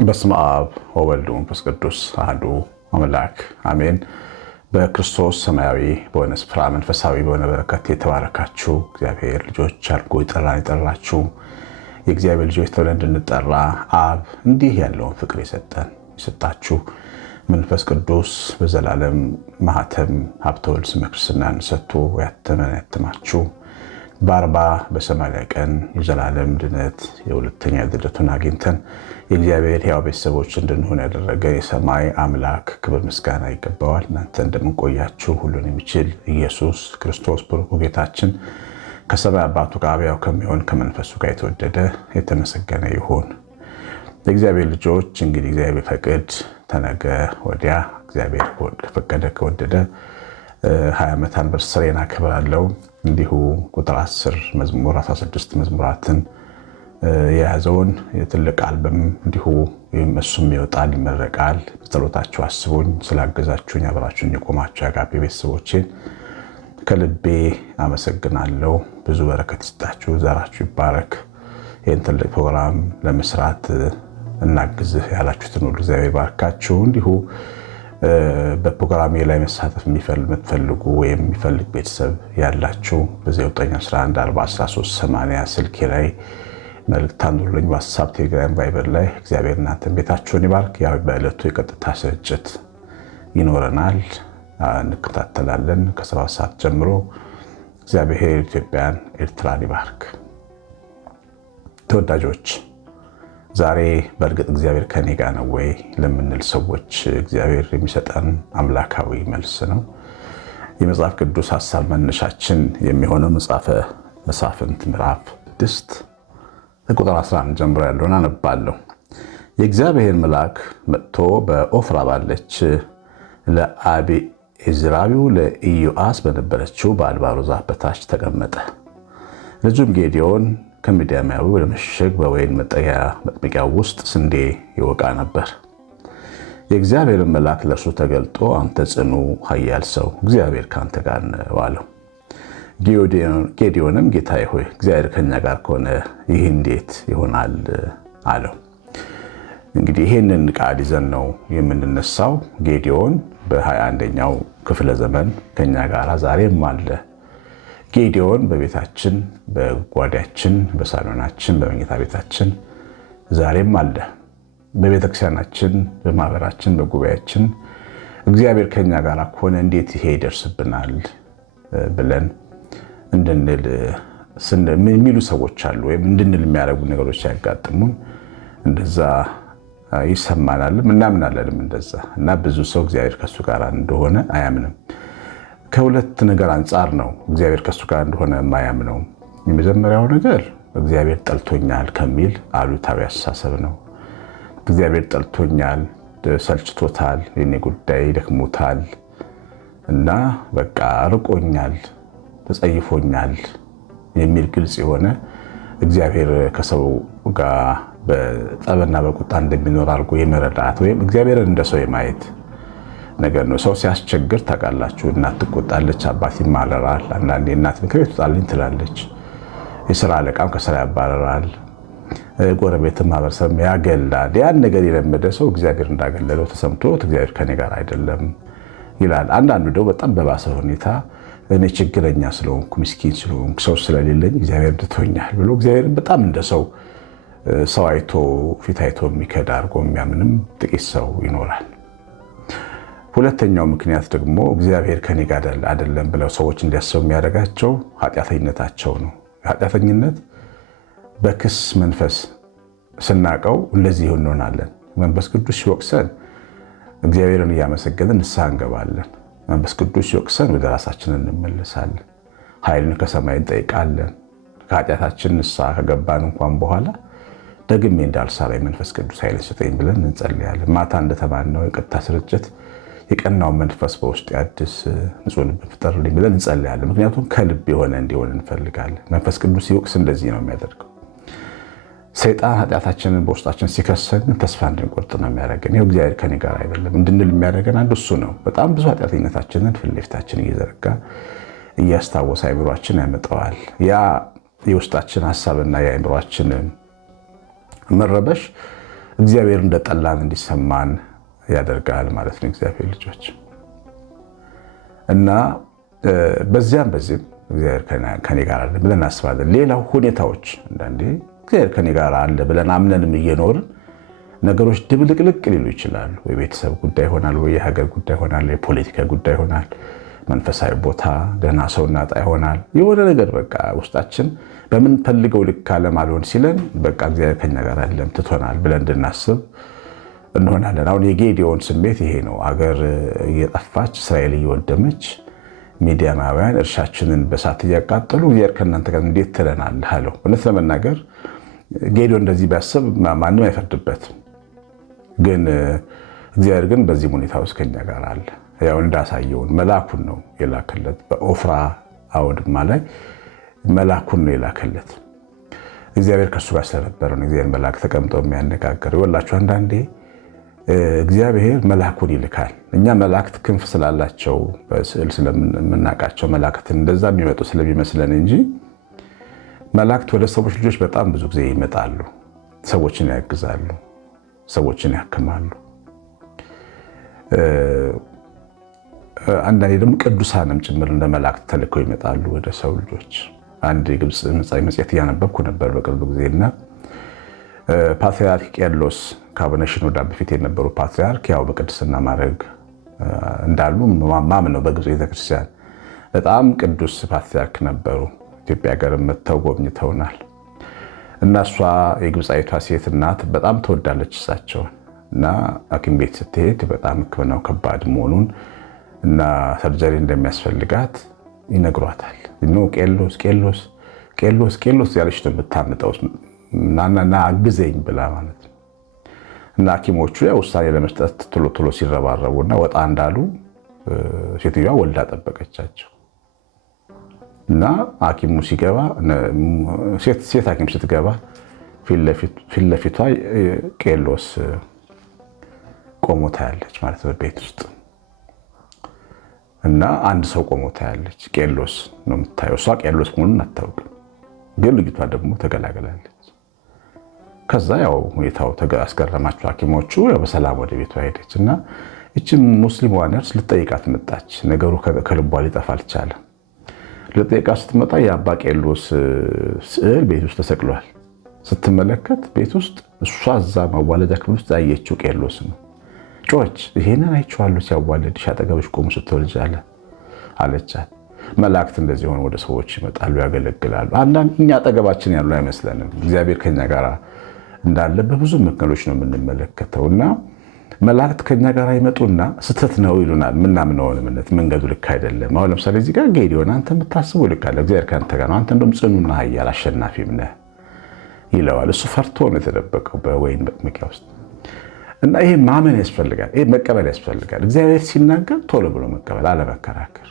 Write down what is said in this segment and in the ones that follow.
በስመ አብ ወወልድ ወመንፈስ ቅዱስ አሐዱ አምላክ አሜን። በክርስቶስ ሰማያዊ በሆነ ስፍራ መንፈሳዊ በሆነ በረከት የተባረካችሁ እግዚአብሔር ልጆች አድርጎ የጠራችሁ የእግዚአብሔር ልጆች ተብለን እንድንጠራ አብ እንዲህ ያለውን ፍቅር የሰጣችሁ መንፈስ ቅዱስ በዘላለም ማኅተም ሀብተ ወልድ ስመ ክርስትናን ሰጥቶ ያተማችሁ በ40 በ80 ቀን የዘላለም ድነት የሁለተኛ ልደቱን አግኝተን የእግዚአብሔር ሕያው ቤተሰቦች እንድንሆን ያደረገ የሰማይ አምላክ ክብር ምስጋና ይገባዋል። እናንተ እንደምንቆያችሁ ሁሉን የሚችል ኢየሱስ ክርስቶስ ብሩክ ጌታችን ከሰማይ አባቱ ጋር ሕያው ከሚሆን ከመንፈሱ ጋር የተወደደ የተመሰገነ ይሁን። የእግዚአብሔር ልጆች እንግዲህ እግዚአብሔር ፈቅድ ተነገ ወዲያ እግዚአብሔር ከፈቀደ ከወደደ 20 ዓመት አንቨርሰሪን አከብራለሁ። እንዲሁ ቁጥር 10 መዝሙር 16 መዝሙራትን የያዘውን የትልቅ አልበም እንዲሁ እሱም ይወጣል ይመረቃል። በጸሎታችሁ አስቡኝ። ስላገዛችሁኝ አብራችሁኝ የቆማችሁ የአጋፔ ቤተሰቦቼን ከልቤ አመሰግናለሁ። ብዙ በረከት ይስጣችሁ፣ ዘራችሁ ይባረክ። ይህን ትልቅ ፕሮግራም ለመስራት እናግዝህ ያላችሁትን ሁሉ እግዚአብሔር ባርካችሁ። እንዲሁ በፕሮግራሜ ላይ መሳተፍ የምትፈልጉ ወይም የሚፈልግ ቤተሰብ ያላችሁ በ911 401380 ስልኬ ላይ መልእክት አኑሩልኝ። ዋትስአፕ፣ ቴሌግራም፣ ቫይበር ላይ እግዚአብሔር እናንተን ቤታችሁን ይባርክ። ያው በዕለቱ የቀጥታ ስርጭት ይኖረናል፣ እንከታተላለን ከ7 ሰዓት ጀምሮ። እግዚአብሔር ኢትዮጵያን ኤርትራን ይባርክ። ተወዳጆች ዛሬ በእርግጥ እግዚአብሔር ከኔ ጋር ነው ወይ ለምንል ሰዎች እግዚአብሔር የሚሰጠን አምላካዊ መልስ ነው። የመጽሐፍ ቅዱስ ሐሳብ መነሻችን የሚሆነው መጽሐፈ መሳፍንት ምዕራፍ 6 ከቁጥር 11 ጀምሮ ያለውን አነባለሁ። የእግዚአብሔር መልአክ መጥቶ በኦፍራ ባለች ለአቢዔዝራዊው ለኢዮአስ በነበረችው በአድባሩ ዛፍ በታች ተቀመጠ። ልጁም ጌዴዎን ከምድያማዊ ወደ መሸግ በወይን መጥመቂያ ውስጥ ስንዴ ይወቃ ነበር። የእግዚአብሔር መልአክ ለእርሱ ተገልጦ አንተ ጽኑ ኃያል ሰው እግዚአብሔር ከአንተ ጋር ነው አለው። ጌዴዎንም ጌታዬ ሆይ እግዚአብሔር ከኛ ጋር ከሆነ ይህ እንዴት ይሆናል አለው። እንግዲህ ይህንን ቃል ይዘን ነው የምንነሳው። ጌዴዎን በ21ኛው ክፍለ ዘመን ከኛ ጋር ዛሬም አለ። ጌዴዎን በቤታችን፣ በጓዳችን፣ በሳሎናችን፣ በመኝታ ቤታችን ዛሬም አለ። በቤተክርስቲያናችን፣ በማህበራችን፣ በጉባኤያችን እግዚአብሔር ከኛ ጋር ከሆነ እንዴት ይሄ ይደርስብናል ብለን እንድንል የሚሉ ሰዎች አሉ። ወይም እንድንል የሚያደርጉ ነገሮች ያጋጥሙን፣ እንደዛ ይሰማናልም እናምናለንም እንደዛ። እና ብዙ ሰው እግዚአብሔር ከሱ ጋር እንደሆነ አያምንም። ከሁለት ነገር አንጻር ነው እግዚአብሔር ከሱ ጋር እንደሆነ የማያምነው። የመጀመሪያው ነገር እግዚአብሔር ጠልቶኛል ከሚል አሉታዊ አስተሳሰብ ነው። እግዚአብሔር ጠልቶኛል፣ ሰልችቶታል፣ የኔ ጉዳይ ደክሞታል እና በቃ ርቆኛል፣ ተጸይፎኛል የሚል ግልጽ የሆነ እግዚአብሔር ከሰው ጋር በጠብና በቁጣ እንደሚኖር አድርጎ የመረዳት ወይም እግዚአብሔርን እንደ ሰው የማየት ነገር ነው። ሰው ሲያስቸግር ታውቃላችሁ፣ እናት ትቆጣለች፣ አባት ይማረራል። አንዳንዴ እናትን ከቤት ውጣልኝ ትላለች፣ የስራ አለቃም ከስራ ያባረራል፣ ጎረቤትም ማህበረሰብ ያገላል። ያን ነገር የለመደ ሰው እግዚአብሔር እንዳገለለው ተሰምቶት እግዚአብሔር ከኔ ጋር አይደለም ይላል። አንዳንዱ ደግሞ በጣም በባሰ ሁኔታ እኔ ችግረኛ ስለሆንኩ ምስኪን ስለሆንኩ ሰው ስለሌለኝ እግዚአብሔር ትቶኛል ብሎ እግዚአብሔርን በጣም እንደ ሰው አይቶ ፊት አይቶ የሚከዳ አድርጎ የሚያምንም ጥቂት ሰው ይኖራል። ሁለተኛው ምክንያት ደግሞ እግዚአብሔር ከኔ ጋር አይደለም ብለው ሰዎች እንዲያስቡ የሚያደርጋቸው ኃጢአተኝነታቸው ነው። ኃጢአተኝነት በክስ መንፈስ ስናቀው እንደዚህ እንሆናለን። መንፈስ ቅዱስ ሲወቅሰን እግዚአብሔርን እያመሰገንን ንስሐ እንገባለን። መንፈስ ቅዱስ ሲወቅሰን ወደ ራሳችን እንመለሳለን። ኃይልን ከሰማይ እንጠይቃለን። ከኃጢአታችን ንስሐ ከገባን እንኳን በኋላ ደግሜ እንዳልሰራ መንፈስ ቅዱስ ኃይልን ስጠኝ ብለን እንጸልያለን። ማታ እንደተባልነው የቀጥታ ስርጭት የቀናውን መንፈስ በውስጥ ያድስ ንጹህ ልብ ፍጠርልኝ ብለን እንጸልያለን። ምክንያቱም ከልብ የሆነ እንዲሆን እንፈልጋለን። መንፈስ ቅዱስ ሲወቅስ እንደዚህ ነው የሚያደርገው። ሰይጣን ኃጢአታችንን በውስጣችን ሲከሰን ተስፋ እንድንቆርጥ ነው የሚያደርገን። ይኸው እግዚአብሔር ከኔ ጋር አይደለም እንድንል የሚያደርገን አንዱ እሱ ነው። በጣም ብዙ ኃጢአተኝነታችንን ፊት ለፊታችን እየዘረጋ እያስታወሰ አይምሯችን ያመጣዋል። ያ የውስጣችን ሐሳብና የአይምሯችን መረበሽ እግዚአብሔር እንደጠላን እንዲሰማን ያደርጋል ማለት ነው። እግዚአብሔር ልጆች እና በዚህም እግዚአብሔር ከኔ ጋር አለ ብለን እናስባለን። ሌላው ሁኔታዎች አንዳንዴ እግዚአብሔር ከኔ ጋር አለ ብለን አምነንም እየኖርን ነገሮች ድብልቅልቅ ሊሉ ይችላሉ። የቤተሰብ ጉዳይ ይሆናል፣ ወይ የሀገር ጉዳይ ይሆናል፣ የፖለቲካ ጉዳይ ይሆናል፣ መንፈሳዊ ቦታ ደህና ሰው እናጣ ይሆናል። የሆነ ነገር በቃ ውስጣችን በምንፈልገው ልክ አለማልሆን ሲለን በቃ እግዚአብሔር ከኛ ጋር አለም ትቶናል ብለን እንድናስብ እንሆናለን። አሁን የጌዲዮን ስሜት ይሄ ነው። አገር እየጠፋች እስራኤል እየወደመች ሚዲያማውያን እርሻችንን በሳት እያቃጠሉ እግዚአብሔር ከእናንተ ጋር እንዴት ትለናለህ አለው። እውነት ለመናገር ጌዲዮን እንደዚህ ቢያስብ ማንም አይፈርድበትም። ግን እግዚአብሔር ግን በዚህ ሁኔታ ውስጥ ከኛ ጋር አለ። ያው እንዳሳየውን መልአኩን ነው የላከለት። በኦፍራ አውድማ ላይ መልአኩን ነው የላከለት። እግዚአብሔር ከሱ ጋር ስለነበረው ነው እግዚአብሔር መልአክ ተቀምጠው የሚያነጋግረው። ይወላችሁ አንዳንዴ እግዚአብሔር መልአኩን ይልካል። እኛ መላእክት ክንፍ ስላላቸው በስዕል ስለምናውቃቸው መላእክትን እንደዛ የሚመጡ ስለሚመስለን እንጂ መላእክት ወደ ሰዎች ልጆች በጣም ብዙ ጊዜ ይመጣሉ። ሰዎችን ያግዛሉ፣ ሰዎችን ያክማሉ። አንዳንዴ ደግሞ ቅዱሳንም ጭምር እንደ መላእክት ተልከው ይመጣሉ ወደ ሰው ልጆች። አንድ የግብፅ መጽሔት እያነበብኩ ነበር በቅርብ ጊዜና ፓትርያርክ ቄርሎስ ከአቡነ ሽኖዳ በፊት የነበሩ ፓትርያርክ ያው በቅድስና ማዕረግ እንዳሉ ማምነው በግብፅ ቤተክርስቲያን በጣም ቅዱስ ፓትርያርክ ነበሩ። ኢትዮጵያ ሀገር መጥተው ጎብኝተውናል። እና እሷ የግብፃዊቷ ሴት እናት በጣም ትወዳለች እሳቸውን እና ሐኪም ቤት ስትሄድ በጣም ሕክምናው ከባድ መሆኑን እና ሰርጀሪ እንደሚያስፈልጋት ይነግሯታል። ቄርሎስ ቄርሎስ ቄርሎስ ቄርሎስ ያለች ነው የምታምጠው ናና አግዘኝ ብላ ማለት ነው። እና ሐኪሞቹ ያው ውሳኔ ለመስጠት ቶሎ ቶሎ ሲረባረቡና ወጣ እንዳሉ ሴትዮዋ ወልዳ ጠበቀቻቸው። እና ሐኪሙ ሲገባ ሴት ሐኪም ስትገባ ፊት ለፊቷ ቄርሎስ ቆሞ ታያለች ማለት ነው ቤት ውስጥ። እና አንድ ሰው ቆሞ ታያለች። ቄርሎስ ነው የምታየው። እሷ ቄርሎስ መሆኑን አታውቅም፣ ግን ልጅቷ ደግሞ ተገላገላለች። ከዛ ያው ሁኔታው አስገረማቸው ሐኪሞቹ። ያው በሰላም ወደ ቤቷ ሄደች እና እቺም ሙስሊም ነርስ ልጠይቃት መጣች። ነገሩ ከልቧ ሊጠፋ አልቻለም። ልጠይቃት ስትመጣ የአባ ቄርሎስ ስዕል ቤት ውስጥ ተሰቅሏል። ስትመለከት ቤት ውስጥ እሷ እዛ ማዋለጃ ክፍል ውስጥ ያየችው ቄርሎስ ነው። ጮች ይሄንን አይቼዋለሁ ሲያዋልድሽ አጠገብሽ ቆሞ ስትወልጅ አለቻት። መላእክት እንደዚህ ሆነ ወደ ሰዎች ይመጣሉ፣ ያገለግላሉ። አንዳንድ እኛ አጠገባችን ያሉ አይመስለንም። እግዚአብሔር ከኛ ጋር እንዳለ በብዙ መንገዶች ነው የምንመለከተው። እና መላእክት ከኛ ጋር ይመጡና ስተት ነው ይሉናል። ምናምነውን እምነት መንገዱ ልክ አይደለም። አሁን ለምሳሌ እዚህ ጋር ጌዲዮን አንተ የምታስበው ልክ አለ፣ እግዚአብሔር ካንተ ጋር ነው፣ አንተ እንደውም ጽኑና ኃያል አሸናፊም ነህ ይለዋል። እሱ ፈርቶ ነው የተደበቀው በወይን መጥመቂያ ውስጥ። እና ይሄ ማመን ያስፈልጋል፣ ይሄ መቀበል ያስፈልጋል። እግዚአብሔር ሲናገር ቶሎ ብሎ መቀበል፣ አለመከራከር።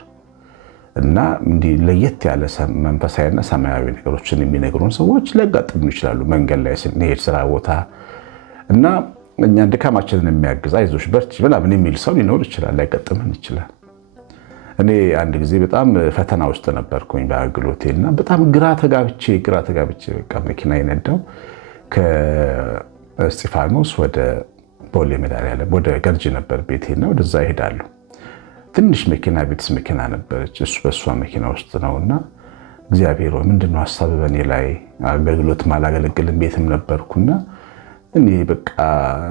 እና እንዲህ ለየት ያለ መንፈሳዊና ሰማያዊ ነገሮችን የሚነግሩን ሰዎች ሊያጋጥሙ ይችላሉ መንገድ ላይ ስንሄድ፣ ስራ ቦታ እና እኛ ድካማችንን የሚያግዝ አይዞሽ በርቺ ምናምን የሚል ሰው ሊኖር ይችላል፣ ሊያጋጥመን ይችላል። እኔ አንድ ጊዜ በጣም ፈተና ውስጥ ነበርኩኝ በአገልግሎቴና በጣም ግራ ተጋብቼ በቃ መኪና የነዳው ከእስጢፋኖስ ወደ ቦሌ መድኃኔዓለም ወደ ገርጂ ነበር ቤቴና ወደዛ እሄዳለሁ። ትንሽ መኪና ቤትስ መኪና ነበረች፣ እሱ በእሷ መኪና ውስጥ ነውና እግዚአብሔር ሆይ ምንድነው ሀሳብ በእኔ ላይ? አገልግሎት ማላገለግልም ቤትም ነበርኩና እኔ በቃ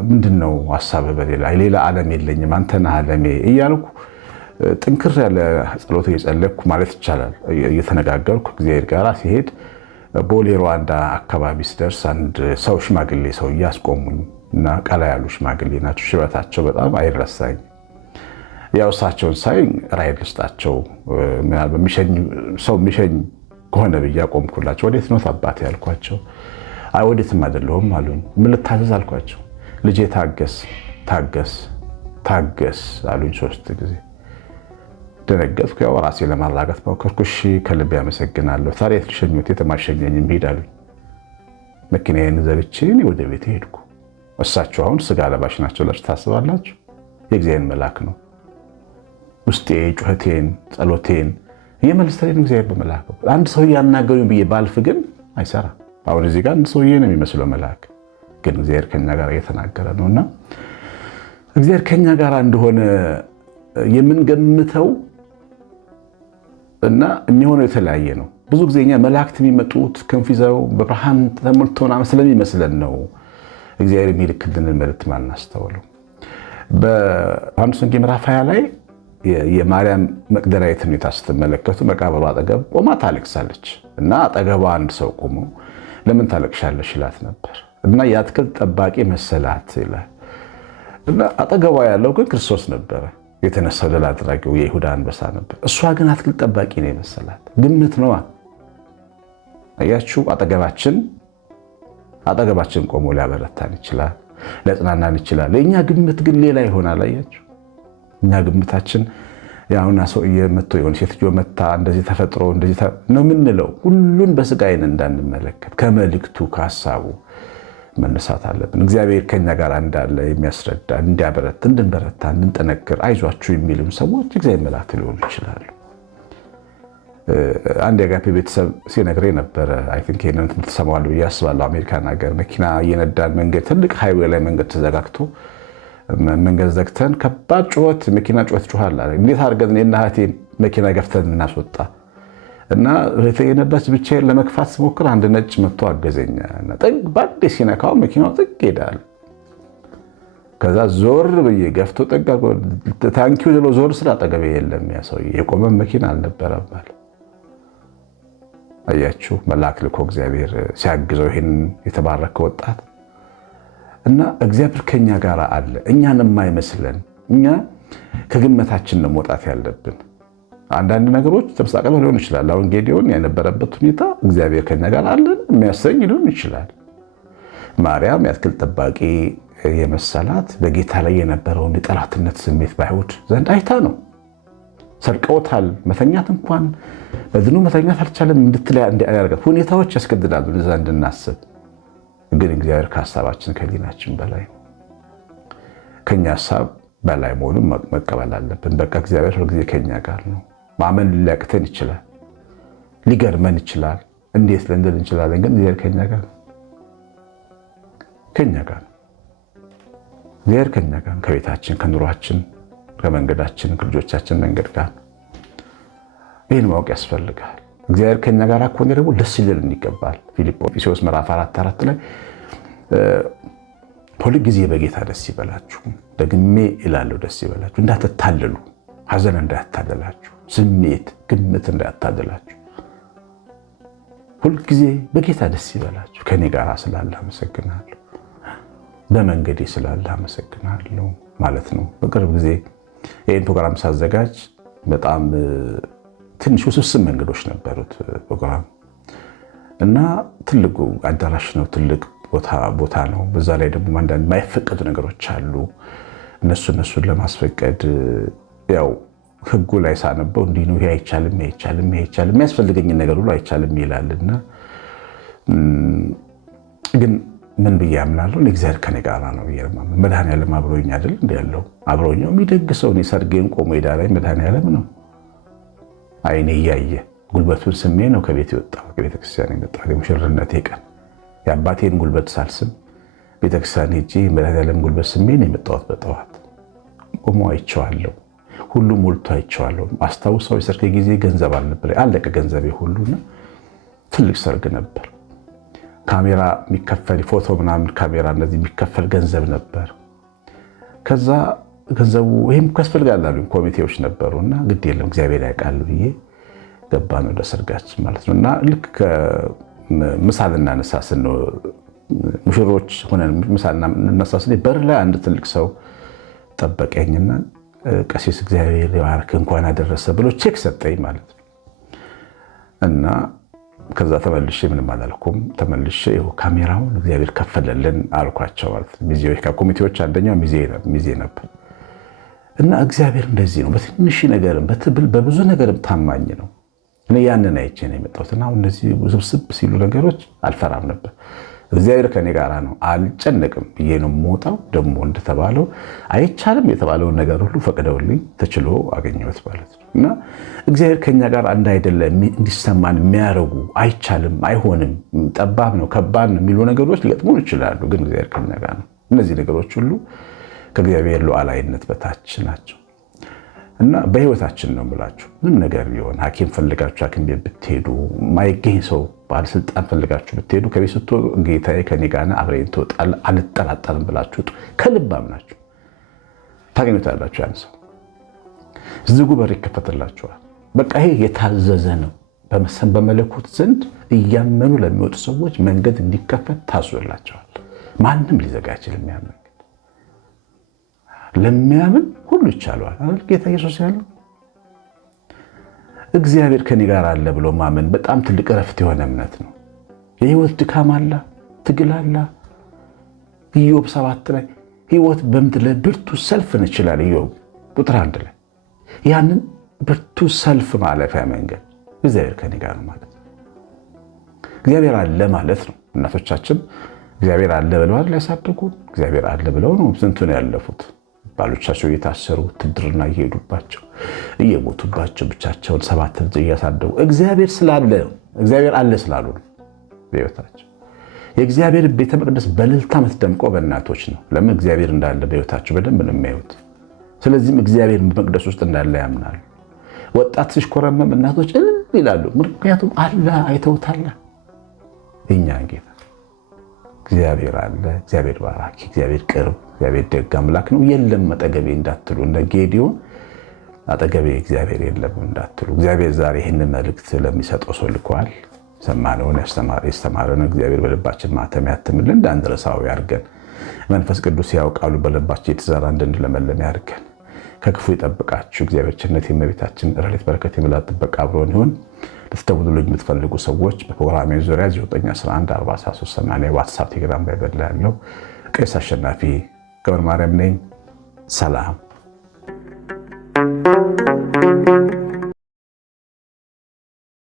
ምንድነው ሀሳብ በእኔ ላይ? ሌላ ዓለም የለኝም፣ አንተ ነህ ዓለሜ እያልኩ ጥንክር ያለ ጸሎት እየጸለይኩ ማለት ይቻላል እየተነጋገርኩ እግዚአብሔር ጋር ሲሄድ ቦሌ ሩዋንዳ አካባቢ ስደርስ አንድ ሰው ሽማግሌ ሰው እያስቆሙኝ እና ቀላ ያሉ ሽማግሌ ናቸው። ሽበታቸው በጣም አይረሳኝ። ያው እሳቸውን ሳይ ራይድ ልስጣቸው ሰው የሚሸኝ ከሆነ ብዬ አቆምኩላቸው። ወዴት ነው አባቴ ያልኳቸው። አይ ወዴትም አይደለሁም አሉኝ። ምን ልታዘዝ አልኳቸው። ልጄ ታገስ አሉኝ 3 ጊዜ። ደነገጥኩ። ያው ራሴ ለማረጋጋት ሞከርኩ። እሺ ከልቤ አመሰግናለሁ። ታዲያ ልሸኙት የተማሸኘኝም ሄዳሉኝ። መኪናዬን ዘግቼ እኔ ወደ ቤት ሄድኩ። እሳቸው አሁን ስጋ ለባሽ ናቸው ብላችሁ ታስባላችሁ? የእግዚአብሔር መልአክ ነው። ውስጤ ጩኸቴን ጸሎቴን የመልስተሬን እግዚአብሔር በመልአክ አንድ ሰው ያናገሩኝ ብዬ ባልፍ ግን አይሰራም። አሁን እዚህ ጋር አንድ ሰውዬ ነው የሚመስለው መልአክ፣ ግን እግዚአብሔር ከኛ ጋር እየተናገረ ነውና እግዚአብሔር ከኛ ጋር እንደሆነ የምንገምተው እና የሚሆነው የተለያየ ነው። ብዙ ጊዜ እኛ መላእክት የሚመጡት ክንፍ ይዘው በብርሃን ተሞልተው ስለሚመስለን ነው እግዚአብሔር የሚልክልንን መልእክት ማናስተውለው። በዮሐንስ ወንጌል ምዕራፍ 20 ላይ የማርያም መግደላዊትን ሁኔታ ስትመለከቱ መቃብሩ አጠገብ ቆማ ታለቅሳለች እና አጠገቧ አንድ ሰው ቆሞ ለምን ታለቅሻለሽ ይላት ነበር እና የአትክልት ጠባቂ መሰላት ይላል እና አጠገቧ ያለው ግን ክርስቶስ ነበረ። የተነሳው ድል አድራጊው የይሁዳ አንበሳ ነበር። እሷ ግን አትክልት ጠባቂ ነው የመሰላት። ግምት ነዋ። አያችሁ፣ አጠገባችን ቆሞ ሊያበረታን ይችላል፣ ሊያጽናናን ይችላል። የእኛ ግምት ግን ሌላ ይሆናል። አያችሁ፣ እኛ ግምታችን ያውና ሰውዬ መጥቶ የሆነ ሴትዮ መታ እንደዚህ ተፈጥሮ እንደዚህ ነው የምንለው። ሁሉን በስጋ ዓይን እንዳንመለከት ከመልእክቱ ከሐሳቡ መነሳት አለብን። እግዚአብሔር ከኛ ጋር እንዳለ የሚያስረዳ እንዲያበረታ፣ እንድንበረታ፣ እንድንጠነክር አይዟችሁ የሚሉን ሰዎች እግዚአብሔር መላእክት ሊሆኑ ይችላሉ። አንድ የአጋፔ ቤተሰብ ሲነግረኝ ነበረ። አይ ቲንክ ይሄንን ትሰማዋል ብዬ አስባለሁ። አሜሪካን ሀገር መኪና እየነዳን መንገድ ትልቅ ሃይዌይ ላይ መንገድ ተዘጋግቶ መንገድ ዘግተን ከባድ ጩኸት መኪና ጩኸት ጮኋል አለ። እንዴት አድርገን እኔና እህቴ መኪና ገፍተን እናስወጣ እና እህቴ የነዳች ብቻዬን ለመግፋት ስሞክር አንድ ነጭ መጥቶ አገዘኝ እና ጥግ ባንዴ ሲነካው መኪናው ጥግ ሄዳል። ከዛ ዞር ብዬ ገፍቶ ጥግ ታንኪው ብሎ ዞር ስለ አጠገቤ የለም ያ ሰውዬ፣ የቆመ መኪና አልነበረም አለ። አያችሁ፣ መልአክ ልኮ እግዚአብሔር ሲያግዘው ይሄን የተባረከ ወጣት እና እግዚአብሔር ከኛ ጋር አለ። እኛን የማይመስለን እኛ ከግመታችን ነው መውጣት ያለብን። አንዳንድ ነገሮች ተመሳቀለው ሊሆን ይችላል። አሁን ጌዲዮን የነበረበት ሁኔታ እግዚአብሔር ከኛ ጋር አለን የሚያሰኝ ሊሆን ይችላል። ማርያም የአትክልት ጠባቂ የመሰላት በጌታ ላይ የነበረውን የጠላትነት ስሜት በአይሁድ ዘንድ አይታ ነው። ሰርቀውታል፣ መተኛት እንኳን በዝኑ መተኛት አልቻለም እንድትለያ እንዲያደርጋት ሁኔታዎች ያስገድዳሉ እንደዛ እንድናስብ። ግን እግዚአብሔር ከሐሳባችን ከሊናችን በላይ ነው። ከኛ ሐሳብ በላይ መሆኑን መቀበል አለብን። በቃ እግዚአብሔር ሁልጊዜ ከኛ ጋር ነው። ማመን ሊያቅተን ይችላል፣ ሊገርመን ይችላል፣ እንዴት ልንል እንችላለን። ግን እግዚአብሔር ከኛ ጋር ነው። ከኛ ጋር ነው። እግዚአብሔር ከኛ ጋር ነው። ከቤታችን፣ ከኑሯችን፣ ከመንገዳችን፣ ከልጆቻችን መንገድ ጋር ነው። ይህን ማወቅ ያስፈልጋል። እግዚአብሔር ከኛ ጋር ከሆነ ደግሞ ደስ ሊለን ይገባል። ፊልጵስዩስ ምዕራፍ 4:4 ላይ ሁል ጊዜ በጌታ ደስ ይበላችሁ፣ ደግሜ እላለሁ ደስ ይበላችሁ፣ እንዳትታለሉ፣ ሐዘን እንዳያታለላችሁ፣ ስሜት ግምት እንዳያታለላችሁ፣ ሁል ጊዜ በጌታ ደስ ይበላችሁ። ከኔ ጋር ስላለ አመሰግናለሁ፣ በመንገዴ ስላለ አመሰግናለሁ ማለት ነው። በቅርብ ጊዜ ይህን ፕሮግራም ሳዘጋጅ በጣም ትንሽ ውስብስብ መንገዶች ነበሩት ፕሮግራም እና ትልቁ አዳራሽ ነው፣ ትልቅ ቦታ ነው። በዛ ላይ ደግሞ አንዳንድ የማይፈቀዱ ነገሮች አሉ። እነሱን ለማስፈቀድ ያው ህጉ ላይ ሳነበው እንዲህ ነው፣ ይሄ አይቻልም፣ ይሄ አይቻልም፣ ይሄ አይቻልም፣ የሚያስፈልገኝን ነገር ሁሉ አይቻልም ይላልና ግን ምን ብዬ አምናለሁ? እግዚአብሔር ከኔ ጋር ነው ብዬ አምናለሁ። መድኃኒዓለም አብሮኝ አይደል እንደ ያለው አብሮኛው የሚደግሰው እኔ ሰርጌን ቆሞ ሄዳ ላይ መድኃኒዓለም ነው። አይኔ እያየ ጉልበቱን ስሜ ነው ከቤት የወጣው ከቤተክርስቲያን የመጣው የሙሽርነቴ ቀን የአባቴን ጉልበት ሳልስም ቤተክርስቲያን ሄጄ መድኃኒዓለም ጉልበት ስሜ ነው የመጣሁት። በጠዋት ቆሞ አይቼዋለሁ፣ ሁሉ ሞልቶ አይቼዋለሁ። አስታውሰው የሰርግ ጊዜ ገንዘብ አልነበረ፣ አለቀ ገንዘቤ ሁሉና ትልቅ ሰርግ ነበር። ካሜራ የሚከፈል ፎቶ ምናምን ካሜራ እንደዚህ የሚከፈል ገንዘብ ነበር። ከዛ ገንዘቡ ይሄም ያስፈልጋል አሉኝ ኮሚቴዎች ነበሩና ግድ የለም እግዚአብሔር ያውቃል ብዬ ገባን ወደ ሰርጋችን ማለት ነው። እና ልክ ምሳል እናነሳስን ነው ሙሽሮች ሆነን ምሳል እናነሳስን በር ላይ አንድ ትልቅ ሰው ጠበቀኝና ቀሲስ እግዚአብሔር ይባርክ እንኳን አደረሰ ብሎ ቼክ ሰጠኝ ማለት ነው። እና ከዛ ተመልሼ ምንም አላልኩም። ተመልሼ ይኸው ካሜራውን እግዚአብሔር ከፈለልን አልኳቸው ማለት ነው። ሚዜዎች ከኮሚቴዎች አንደኛው ሚዜ ነበር። እና እግዚአብሔር እንደዚህ ነው፣ በትንሽ ነገርም በብዙ ነገርም ታማኝ ነው። እኔ ያንን አይቼ ነው የመጣሁት። እና አሁን እነዚህ ውስብስብ ሲሉ ነገሮች አልፈራም ነበር። እግዚአብሔር ከኔ ጋር ነው፣ አልጨነቅም ብዬ ነው የምወጣው። ደግሞ እንደተባለው አይቻልም የተባለውን ነገር ሁሉ ፈቅደውልኝ ተችሎ አገኘሁት ማለት ነው። እና እግዚአብሔር ከኛ ጋር አንድ አይደለም እንዲሰማን የሚያደርጉ አይቻልም፣ አይሆንም፣ ጠባብ ነው፣ ከባድ ነው የሚሉ ነገሮች ሊገጥሙን ይችላሉ። ግን እግዚአብሔር ከኛ ጋር ነው። እነዚህ ነገሮች ሁሉ ከእግዚአብሔር ሉዓላዊነት በታች ናቸው። እና በህይወታችን ነው የምላችሁ፣ ምንም ነገር ቢሆን ሐኪም ፈልጋችሁ ሐኪም ቤት ብትሄዱ፣ ማይገኝ ሰው ባለስልጣን ፈልጋችሁ ብትሄዱ፣ ከቤት ስትወጡ ጌታዬ ከኔ ጋር ነው አብረን ትወጣለህ አልጠራጠርም ብላችሁ ውጡ። ከልብ አምናችሁ ታገኙታላችሁ። ያን ሰው ዝጉ በር ይከፈትላችኋል። በቃ ይሄ የታዘዘ ነው። በመለኮት ዘንድ እያመኑ ለሚወጡ ሰዎች መንገድ እንዲከፈት ታዞላቸዋል። ማንም ሊዘጋ አይችልም። ያ መንገድ ለሚያምን ሁሉ ይቻለዋል አይደል? ጌታ ኢየሱስ ያለው እግዚአብሔር ከኔ ጋር አለ ብሎ ማመን በጣም ትልቅ ረፍት የሆነ እምነት ነው። የህይወት ድካም አለ፣ ትግል አለ። ኢዮብ 7 ላይ ህይወት በምድር ላይ ብርቱ ሰልፍ ነች ይላል ኢዮብ ቁጥር 1 ላይ። ያንን ብርቱ ሰልፍ ማለፊያ መንገድ እግዚአብሔር ከኔ ጋር ነው ማለት ነው። እግዚአብሔር አለ ማለት ነው። እናቶቻችን እግዚአብሔር አለ ብለዋል ሊያሳድጉ፣ እግዚአብሔር አለ ብለው ነው ስንቱን ያለፉት። ባሎቻቸው እየታሰሩ ትድርና እየሄዱባቸው እየሞቱባቸው ብቻቸውን 7 ልጅ እያሳደጉ እግዚአብሔር ስላለ ነው። እግዚአብሔር አለ ስላሉ ነው በህይወታቸው። የእግዚአብሔር ቤተ መቅደስ በእልልታ የምትደምቀው በእናቶች ነው። ለምን? እግዚአብሔር እንዳለ በህይወታቸው በደንብ ነው የሚያዩት። ስለዚህም እግዚአብሔር በመቅደስ ውስጥ እንዳለ ያምናሉ። ወጣት ሲሽኮረመም እናቶች እልል ይላሉ። ምክንያቱም አለ፣ አይተውታል። እኛ ጌታ እግዚአብሔር አለ፣ እግዚአብሔር ባራኪ፣ እግዚአብሔር ቅርብ፣ እግዚአብሔር ደግ አምላክ ነው። የለም አጠገቤ እንዳትሉ፣ እንደ ጌዲዮን አጠገቤ እግዚአብሔር የለም እንዳትሉ። እግዚአብሔር ዛሬ ይህንን መልእክት ለሚሰጠው ሰው ልኳል። ሰማነውን ያስተማረን እግዚአብሔር በልባችን ማተም ያትምልን፣ እንዳንረሳው ያርገን። መንፈስ ቅዱስ ያውቃሉ በልባችን የተዘራ እንድንለመለም ያርገን። ከክፉ ይጠብቃችሁ። እግዚአብሔር ቸርነት የእመቤታችን ረድኤት በረከት የምላት ጥበቃ አብሮን ይሁን። ልትደውሉልኝ የምትፈልጉ ሰዎች በፕሮግራሜ ዙሪያ 9114380 ዋትስአፕ፣ ቴሌግራም ላይ ያለው ቄስ አሸናፊ ገብረ ማርያም ነኝ። ሰላም